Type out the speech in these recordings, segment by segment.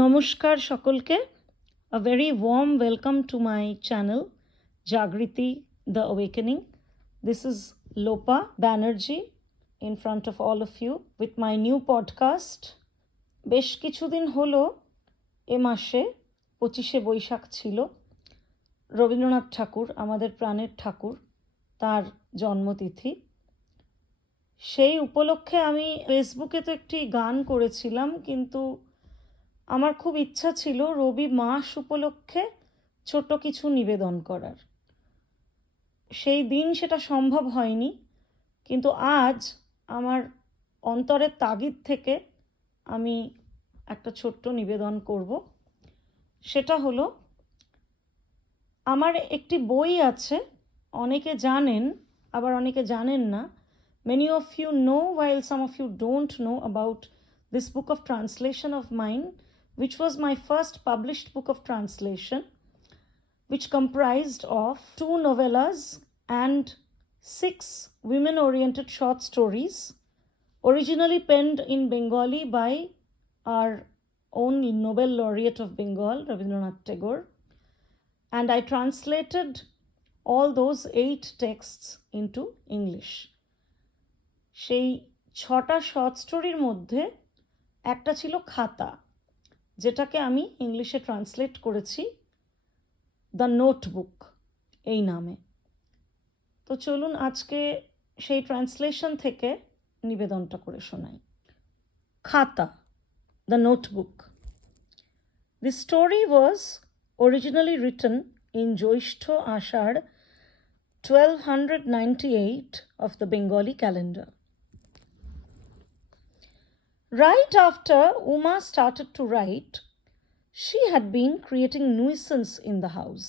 নমস্কার সকলকে, a very warm welcome to my channel Jagriti the Awakening. This is Lopa Banerjee in front of all of you with my new podcast. বেশ কিছুদিন হলো এ মাসে 25শে বৈশাখ ছিল। রবীন্দ্রনাথ ঠাকুর, আমাদের প্রাণের ঠাকুর, তার জন্মতিথি। সেই উপলক্ষে আমি ফেসবুকে তো একটি গান করেছিলাম, কিন্তু আমার খুব ইচ্ছা ছিল রবি মাস উপলক্ষে ছোট কিছু নিবেদন করার। সেই দিন সেটা সম্ভব হয়নি, কিন্তু আজ আমার অন্তরের তাগিদ থেকে আমি একটা ছোট্ট নিবেদন করব। সেটা হলো, আমার একটি বই আছে, অনেকে জানেন আবার অনেকে জানেন না। Many of you know, while some of you don't know about this book of translation of mine, which was my first published book of translation, which comprised of 2 novellas and 6 women-oriented short stories, originally penned in Bengali by our own Nobel laureate of Bengal, Rabindranath Tagore, and I translated all those 8 texts into English. সেই 6টা short স্টোরির মধ্যে একটা ছিল খাতা, যেটাকে আমি ইংলিশে ট্রান্সলেট করেছি দ্য নোটবুক এই নামে। তো চলুন আজকে সেই ট্রান্সলেশন থেকে নিবেদনটা করে শোনাই। খাতা, the notebook. The story was originally written in Joishtho Ashar 1298 of the Bengali calendar. Right after Uma started to write, she had been creating nuisance in the house.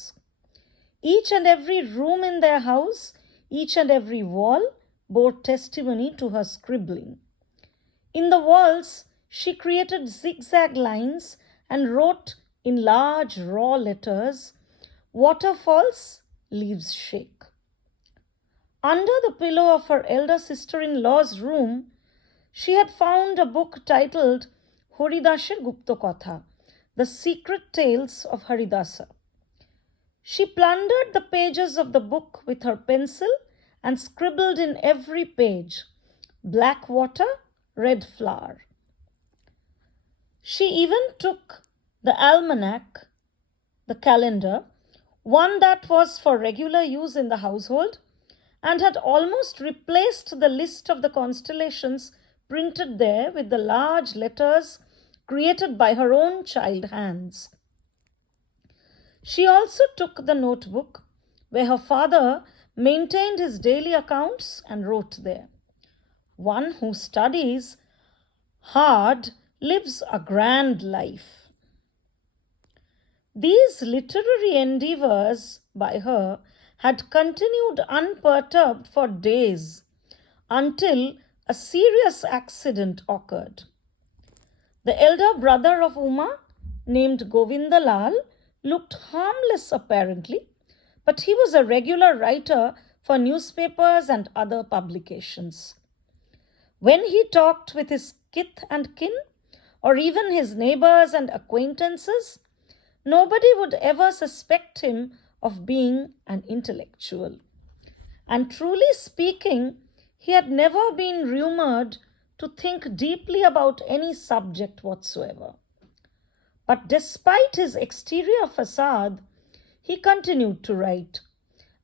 Each and every room in their house, each and every wall bore testimony to her scribbling. In the walls, she created zigzag lines and wrote in large raw letters, "Waterfalls, leaves shake." Under the pillow of her elder sister-in-law's room, she had found a book titled Haridasher Gupta Katha, The Secret Tales of Haridasa. She plundered the pages of the book with her pencil and scribbled in every page, "Black water, red flower." She even took the almanac, the calendar, one that was for regular use in the household, and had almost replaced the list of the constellations printed there with the large letters created by her own child hands. She also took the notebook where her father maintained his daily accounts and wrote there, "One who studies hard lives a grand life." These literary endeavors by her had continued unperturbed for days until a serious accident occurred. The elder brother of Uma, named Govindalal, looked harmless apparently, but he was a regular writer for newspapers and other publications. When he talked with his kith and kin, or even his neighbors and acquaintances, nobody would ever suspect him of being an intellectual. And truly speaking, he had never been rumored to think deeply about any subject whatsoever. But despite his exterior facade, he continued to write,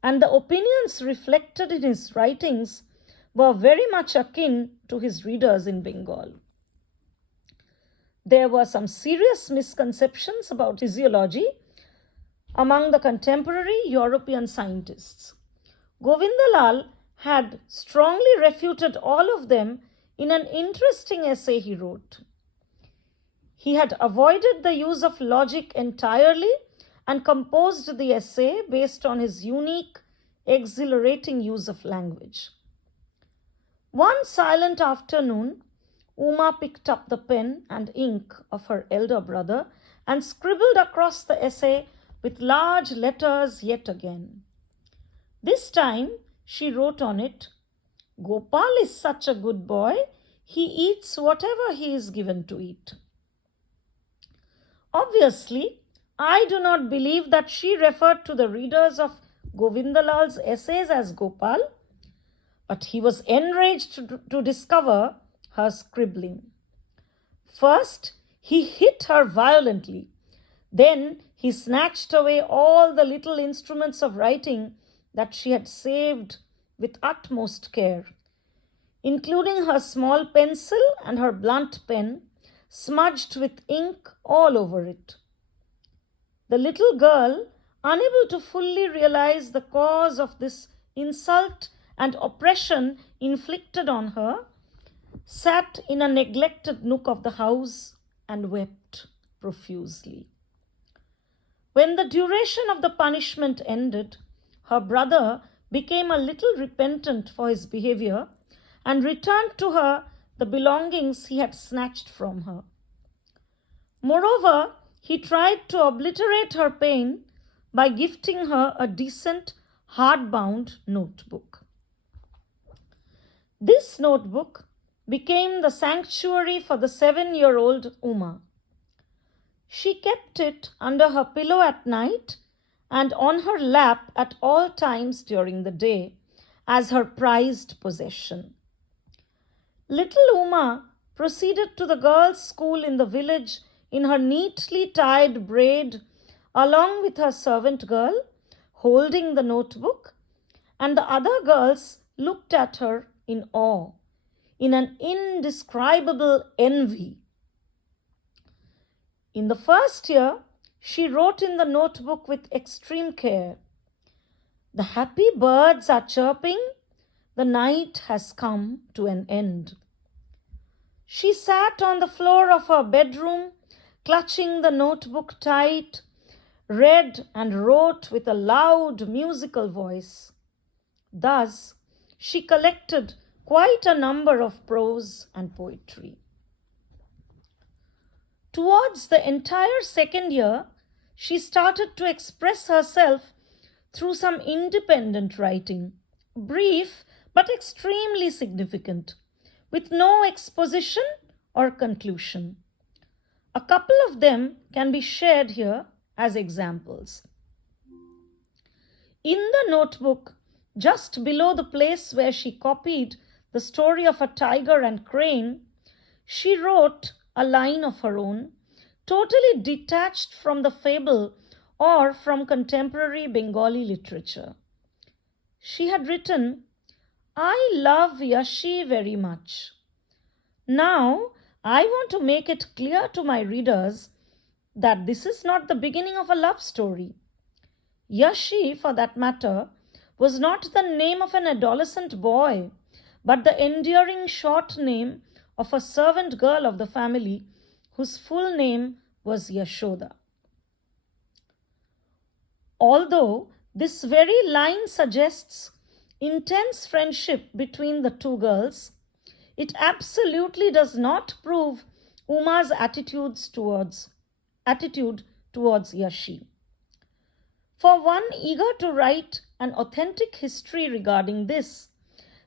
and the opinions reflected in his writings were very much akin to his readers in Bengal. There were some serious misconceptions about physiology among the contemporary European scientists. Govindalal had strongly refuted all of them in an interesting essay he wrote. He had avoided the use of logic entirely and composed the essay based on his unique, exhilarating use of language. One silent afternoon, Uma picked up the pen and ink of her elder brother and scribbled across the essay with large letters yet again. This time, she wrote on it, "Gopal is such a good boy, he eats whatever he is given to eat." Obviously, I do not believe that she referred to the readers of Govindalal's essays as Gopal, but he was enraged to discover her scribbling. First, he hit her violently. Then he snatched away all the little instruments of writing that she had saved with utmost care, including her small pencil and her blunt pen, smudged with ink all over it. The little girl, unable to fully realize the cause of this insult and oppression inflicted on her, sat in a neglected nook of the house and wept profusely. When the duration of the punishment ended, her brother became a little repentant for his behavior and returned to her the belongings he had snatched from her. Moreover, he tried to obliterate her pain by gifting her a decent, hardbound notebook. This notebook became the sanctuary for the 7-year-old Uma. She kept it under her pillow at night and on her lap at all times during the day as her prized possession. Little Uma proceeded to the girls' school in the village in her neatly tied braid, along with her servant girl, holding the notebook, and the other girls looked at her in awe, in an indescribable envy. In the first year, she wrote in the notebook with extreme care, "The happy birds are chirping, the night has come to an end." She sat on the floor of her bedroom, clutching the notebook tight, read and wrote with a loud musical voice. Thus, she collected quite a number of prose and poetry. Towards the entire second year, she started to express herself through some independent writing, brief but extremely significant, with no exposition or conclusion. A couple of them can be shared here as examples. In the notebook, just below the place where she copied the story of a tiger and crane, she wrote a line of her own, totally detached from the fable or from contemporary Bengali literature. She had written, "I love Yashi very much. Now, I want to make it clear to my readers that this is not the beginning of a love story. Yashi, for that matter, was not the name of an adolescent boy, but the endearing short name of a servant girl of the family whose full name was Yashoda." Although this very line suggests intense friendship between the two girls, it absolutely does not prove Uma's attitude towards Yashi. For one eager to write an authentic history regarding this,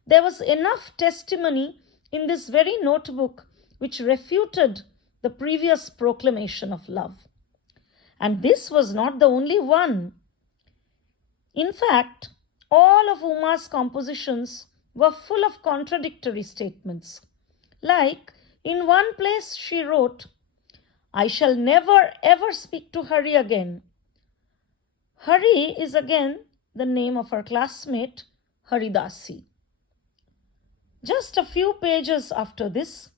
there was enough testimony in this very notebook which refuted the previous proclamation of love. And this was not the only one. In fact, all of Uma's compositions were full of contradictory statements. Like, in one place she wrote, "I shall never ever speak to Hari again." Hari is again the name of her classmate, Haridasi. Just a few pages after this,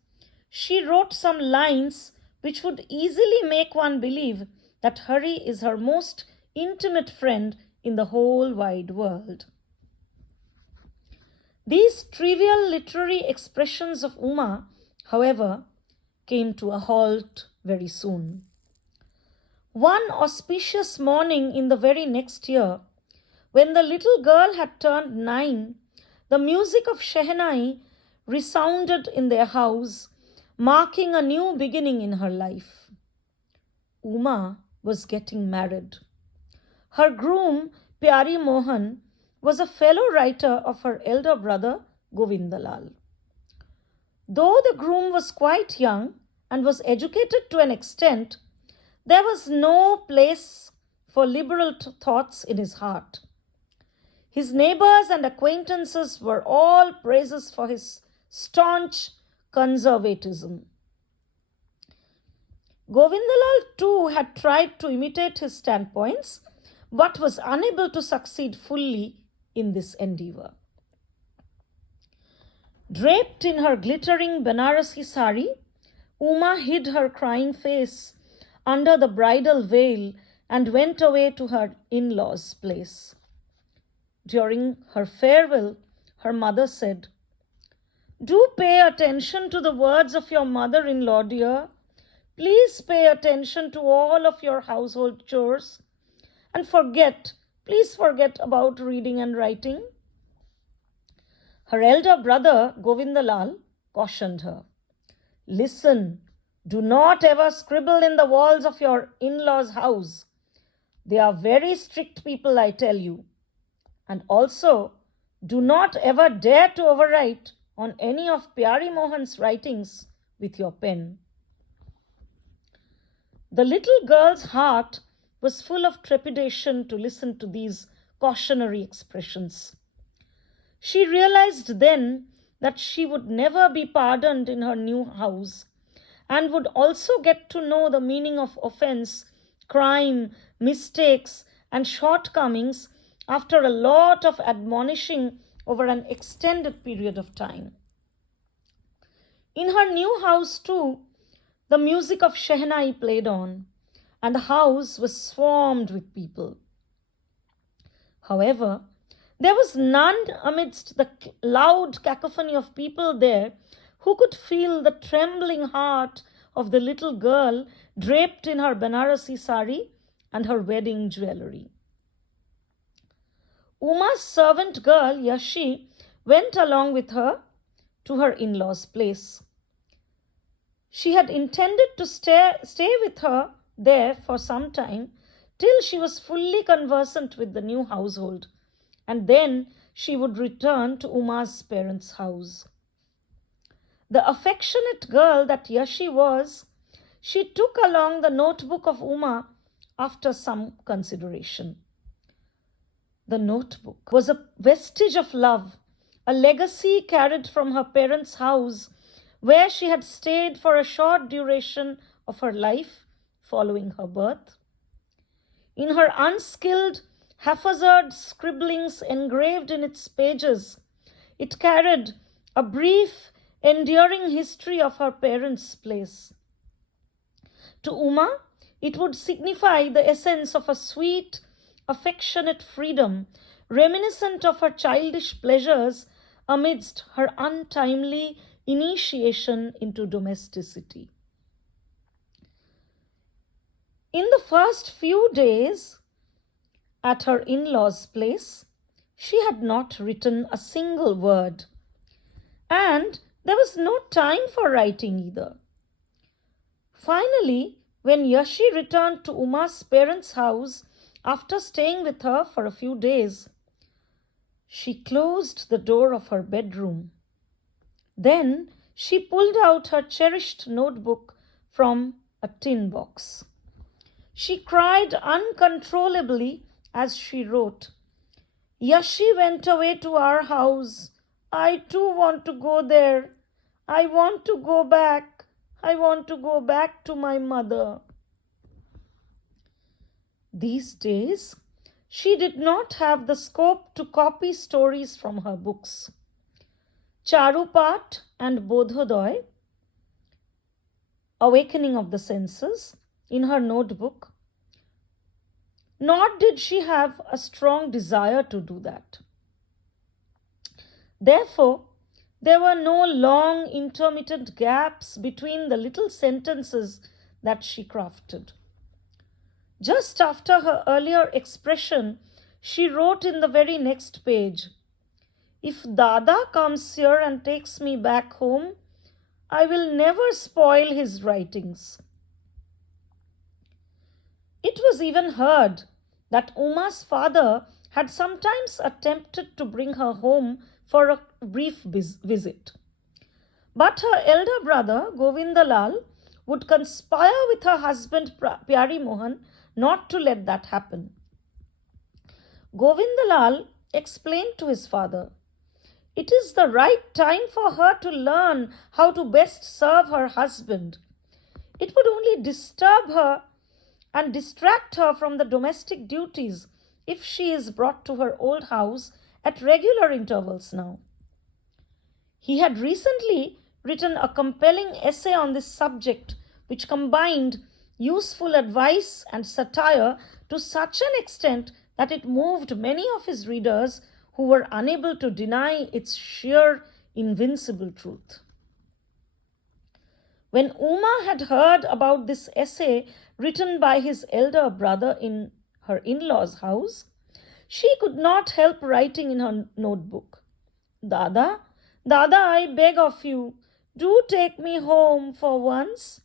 she wrote some lines which would easily make one believe that Hari is her most intimate friend in the whole wide world. These trivial literary expressions of Uma, however, came to a halt very soon. One auspicious morning in the very next year, when the little girl had turned 9, the music of Shehnai resounded in their house, marking a new beginning in her life. Uma was getting married. Her groom, Pyari Mohan, was a fellow writer of her elder brother, Govindalal. Though the groom was quite young and was educated to an extent, there was no place for liberal thoughts in his heart. His neighbors and acquaintances were all praises for his staunch conservatism. Govindalal too had tried to imitate his standpoints, but was unable to succeed fully in this endeavor. Draped in her glittering Banarasi sari, Uma hid her crying face under the bridal veil and went away to her in-laws' place. During her farewell, her mother said, "Do pay attention to the words of your mother-in-law, dear. Please pay attention to all of your household chores and please forget about reading and writing." Her elder brother, Govindalal, cautioned her, "Listen, do not ever scribble in the walls of your in-laws' house. They are very strict people, I tell you. And also, do not ever dare to overwrite on any of Pyari Mohan's writings with your pen." The little girl's heart was full of trepidation to listen to these cautionary expressions. She realized then that she would never be pardoned in her new house and would also get to know the meaning of offense, crime, mistakes, and shortcomings after a lot of admonishing over an extended period of time. In her new house, too, the music of Shehnai played on, and the house was swarmed with people. However, there was none amidst the loud cacophony of people there who could feel the trembling heart of the little girl draped in her Banarasi sari and her wedding jewelry. Uma's servant girl, Yashi, went along with her to her in-laws' place. She had intended to stay with her there for some time till she was fully conversant with the new household, and then she would return to Uma's parents' house. The affectionate girl that Yashi was, she took along the notebook of Uma after some consideration. The notebook was a vestige of love, a legacy carried from her parents' house, where she had stayed for a short duration of her life following her birth. In her unskilled, haphazard scribblings engraved in its pages, it carried a brief, enduring history of her parents' place. To Uma, it would signify the essence of a sweet, affectionate freedom, reminiscent of her childish pleasures amidst her untimely initiation into domesticity. In the first few days at her in-laws' place, she had not written a single word, and there was no time for writing either. Finally, when Yashi returned to Uma's parents' house after staying with her for a few days, she closed the door of her bedroom. Then she pulled out her cherished notebook from a tin box. She cried uncontrollably as she wrote, "Yashi went away to our house. I too want to go there. I want to go back. I want to go back to my mother." These days, she did not have the scope to copy stories from her books. Charupat and Bodhodoy, Awakening of the Senses, in her notebook, nor did she have a strong desire to do that. Therefore, there were no long intermittent gaps between the little sentences that she crafted. Just after her earlier expression, she wrote in the very next page, "If Dada comes here and takes me back home, I will never spoil his writings." It was even heard that Uma's father had sometimes attempted to bring her home for a brief visit. But her elder brother, Govindalal, would conspire with her husband Pyari Mohan not to let that happen. Govindalal explained to his father, "It is the right time for her to learn how to best serve her husband. It would only disturb her and distract her from the domestic duties if she is brought to her old house at regular intervals now." He had recently written a compelling essay on this subject, which combined useful advice and satire to such an extent that it moved many of his readers who were unable to deny its sheer invincible truth. When Uma had heard about this essay written by his elder brother in her in-laws' house, she could not help writing in her notebook, Dada, I beg of you, do take me home for once.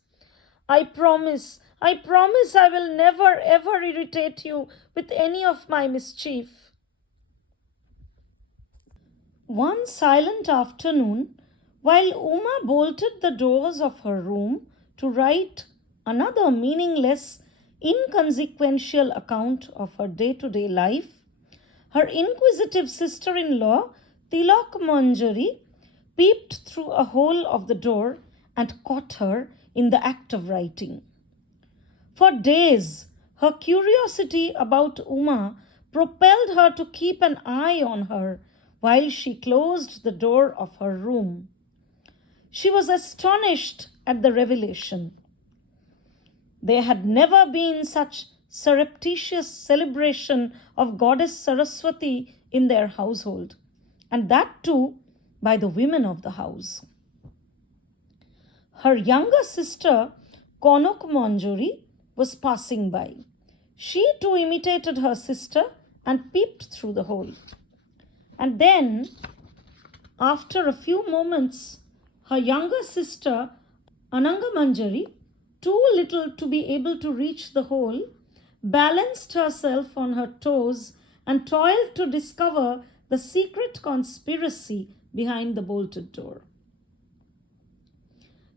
I promise I will never ever irritate you with any of my mischief." One silent afternoon, while Uma bolted the doors of her room to write another meaningless, inconsequential account of her day-to-day life, her inquisitive sister-in-law, Tilakmanjari, peeped through a hole of the door and caught her in the act of writing. For days, her curiosity about Uma propelled her to keep an eye on her while she closed the door of her room. She was astonished at the revelation. There had never been such surreptitious celebration of Goddess Saraswati in their household, and that too by the women of the house. Her younger sister, Konok Manjari, was passing by. She too imitated her sister and peeped through the hole. And then, after a few moments, her younger sister, Ananga Manjari, too little to be able to reach the hole, balanced herself on her toes and toiled to discover the secret conspiracy behind the bolted door.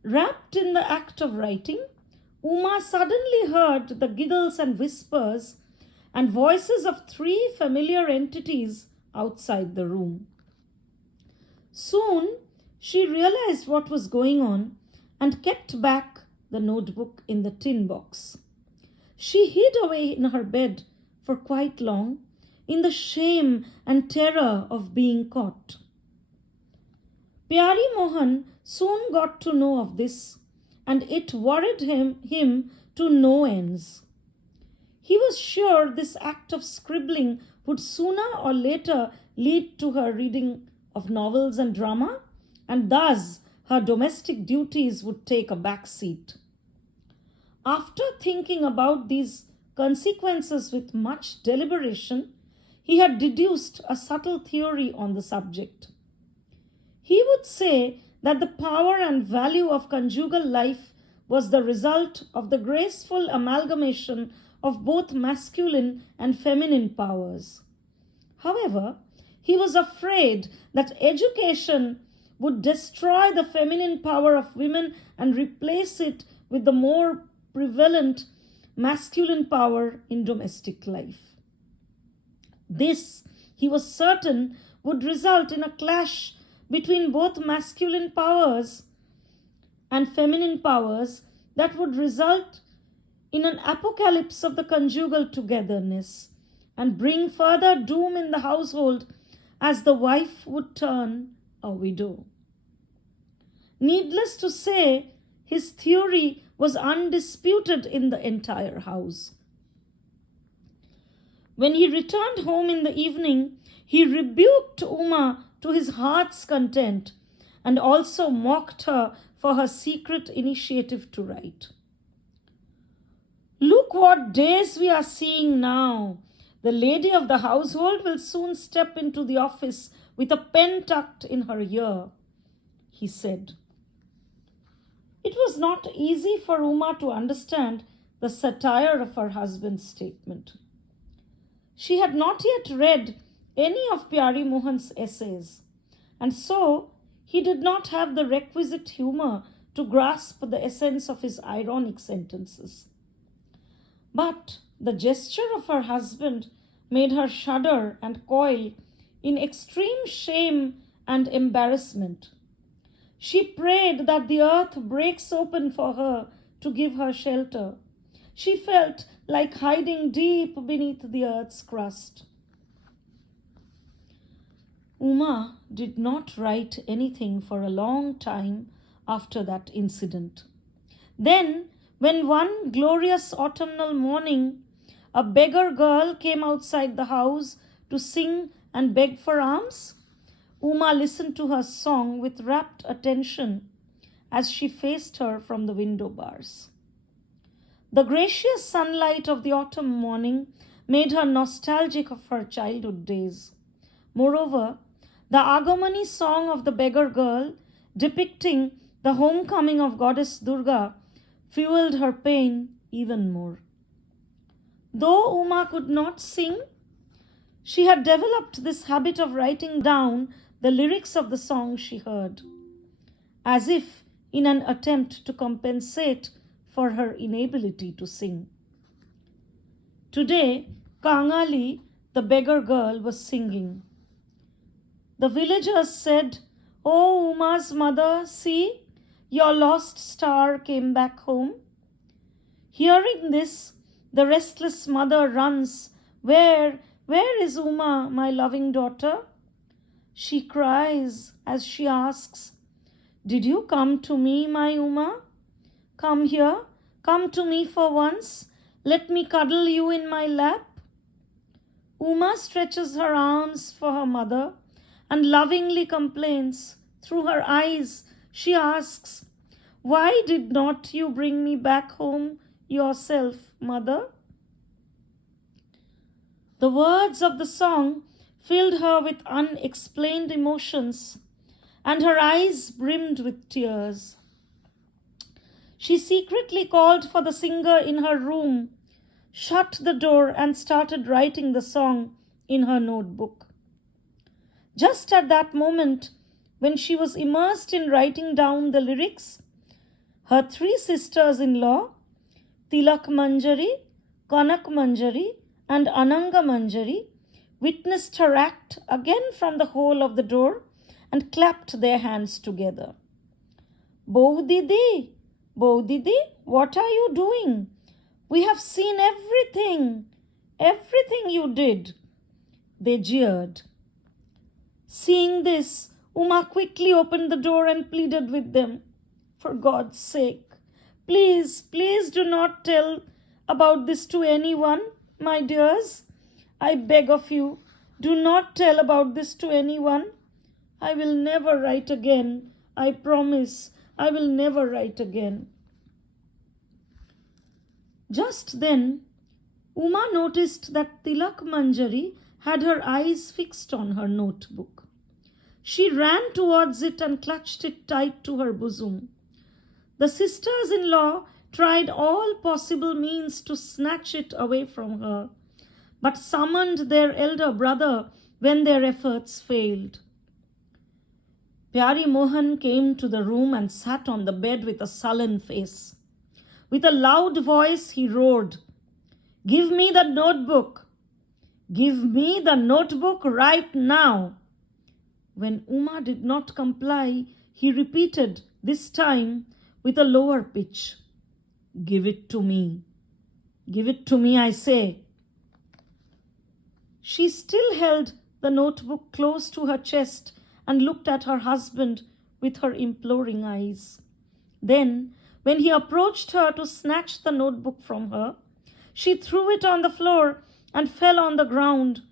Wrapped in the act of writing, Uma suddenly heard the giggles and whispers and voices of 3 familiar entities outside the room. Soon she realized what was going on and kept back the notebook in the tin box. She hid away in her bed for quite long in the shame and terror of being caught. Pyari Mohan soon got to know of this, and it worried him to no ends. He was sure this act of scribbling would sooner or later lead to her reading of novels and drama, and thus her domestic duties would take a back seat. After thinking about these consequences with much deliberation, he had deduced a subtle theory on the subject. He would say that the power and value of conjugal life was the result of the graceful amalgamation of both masculine and feminine powers. However, he was afraid that education would destroy the feminine power of women and replace it with the more prevalent masculine power in domestic life. This, he was certain, would result in a clash between both masculine powers and feminine powers that would result in an apocalypse of the conjugal togetherness and bring further doom in the household as the wife would turn a widow. Needless to say, his theory was undisputed in the entire house. When he returned home in the evening, he rebuked Uma to his heart's content and also mocked her for her secret initiative to write. "Look what days we are seeing now. The lady of the household will soon step into the office with a pen tucked in her ear," he said. It was not easy for Uma to understand the satire of her husband's statement. She had not yet read any of Pyari Mohan's essays, and so he did not have the requisite humor to grasp the essence of his ironic sentences. But the gesture of her husband made her shudder and coil in extreme shame and embarrassment. She prayed that the earth breaks open for her to give her shelter. She felt like hiding deep beneath the earth's crust. Uma did not write anything for a long time after that incident. Then, when one glorious autumnal morning a beggar girl came outside the house to sing and beg for alms, Uma listened to her song with rapt attention as she faced her from the window bars. The gracious sunlight of the autumn morning made her nostalgic of her childhood days. Moreover, the Agamani song of the beggar girl, depicting the homecoming of goddess Durga, fueled her pain even more. Though Uma could not sing, she had developed this habit of writing down the lyrics of the song she heard, as if in an attempt to compensate for her inability to sing. Today, Kangali, the beggar girl, was singing. The villagers said, "Oh, Uma's mother, see, your lost star came back home." Hearing this, the restless mother runs. Where is Uma, my loving daughter? She cries as she asks, "Did you come to me, my Uma? Come here, come to me for once. Let me cuddle you in my lap." Uma stretches her arms for her mother and lovingly complains. Through her eyes, she asks, "Why did not you bring me back home yourself, mother?" The words of the song filled her with unexplained emotions, and her eyes brimmed with tears. She secretly called for the singer in her room, shut the door, and started writing the song in her notebook. Just at that moment, when she was immersed in writing down the lyrics, her three sisters-in-law, Tilak Manjari, Kanak Manjari, and Ananga Manjari, witnessed her act again from the hole of the door and clapped their hands together. "Bow Didi, Bow Didi, what are you doing? We have seen everything you did," they jeered. Seeing this, Uma quickly opened the door and pleaded with them, "For God's sake, please do not tell about this to anyone, my dears. I beg of you, do not tell about this to anyone. I will never write again. I promise I will never write again." Just then, Uma noticed that Tilak Manjari had her eyes fixed on her notebook. She ran towards it and clutched it tight to her bosom. The sisters-in-law tried all possible means to snatch it away from her, but summoned their elder brother when their efforts failed. Pyari Mohan came to the room and sat on the bed with a sullen face. With a loud voice, he roared, "Give me the notebook! Give me the notebook right now!" When Uma did not comply, he repeated, this time with a lower pitch, "Give it to me. Give it to me, I say." She still held the notebook close to her chest and looked at her husband with her imploring eyes. Then, when he approached her to snatch the notebook from her, she threw it on the floor and fell on the ground,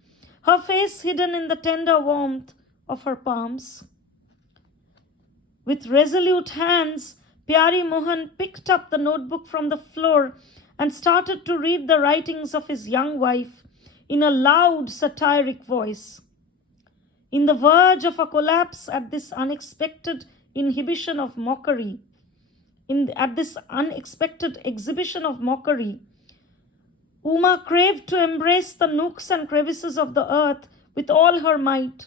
her face hidden in the tender warmth of her palms. With resolute hands, Pyari Mohan picked up the notebook from the floor and started to read the writings of his young wife in a loud, satiric voice. In the verge of a collapse at this unexpected exhibition of mockery, Uma craved to embrace the nooks and crevices of the earth with all her might.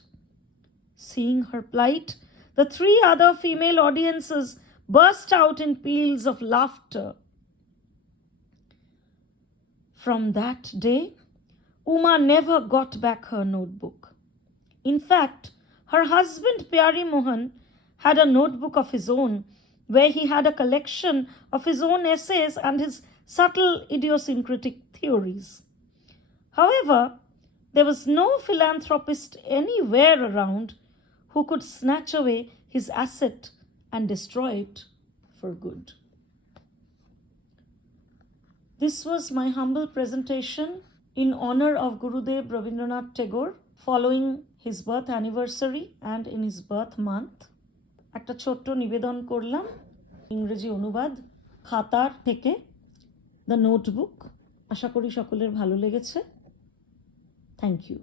Seeing her plight, the three other female audiences burst out in peals of laughter. From that day, Uma never got back her notebook. In fact, her husband Pyari Mohan had a notebook of his own where he had a collection of his own essays and his subtle idiosyncratic theories. However, there was no philanthropist anywhere around who could snatch away his asset and destroy it for good. This was my humble presentation in honor of Gurudev Rabindranath Tagore following his birth anniversary and in his birth month. একটা ছোট্ট নিবেদন করলাম ইংরেজি অনুবাদ খাতার থেকে the notebook. আশা করি সকলের ভালো লেগেছে। Thank you.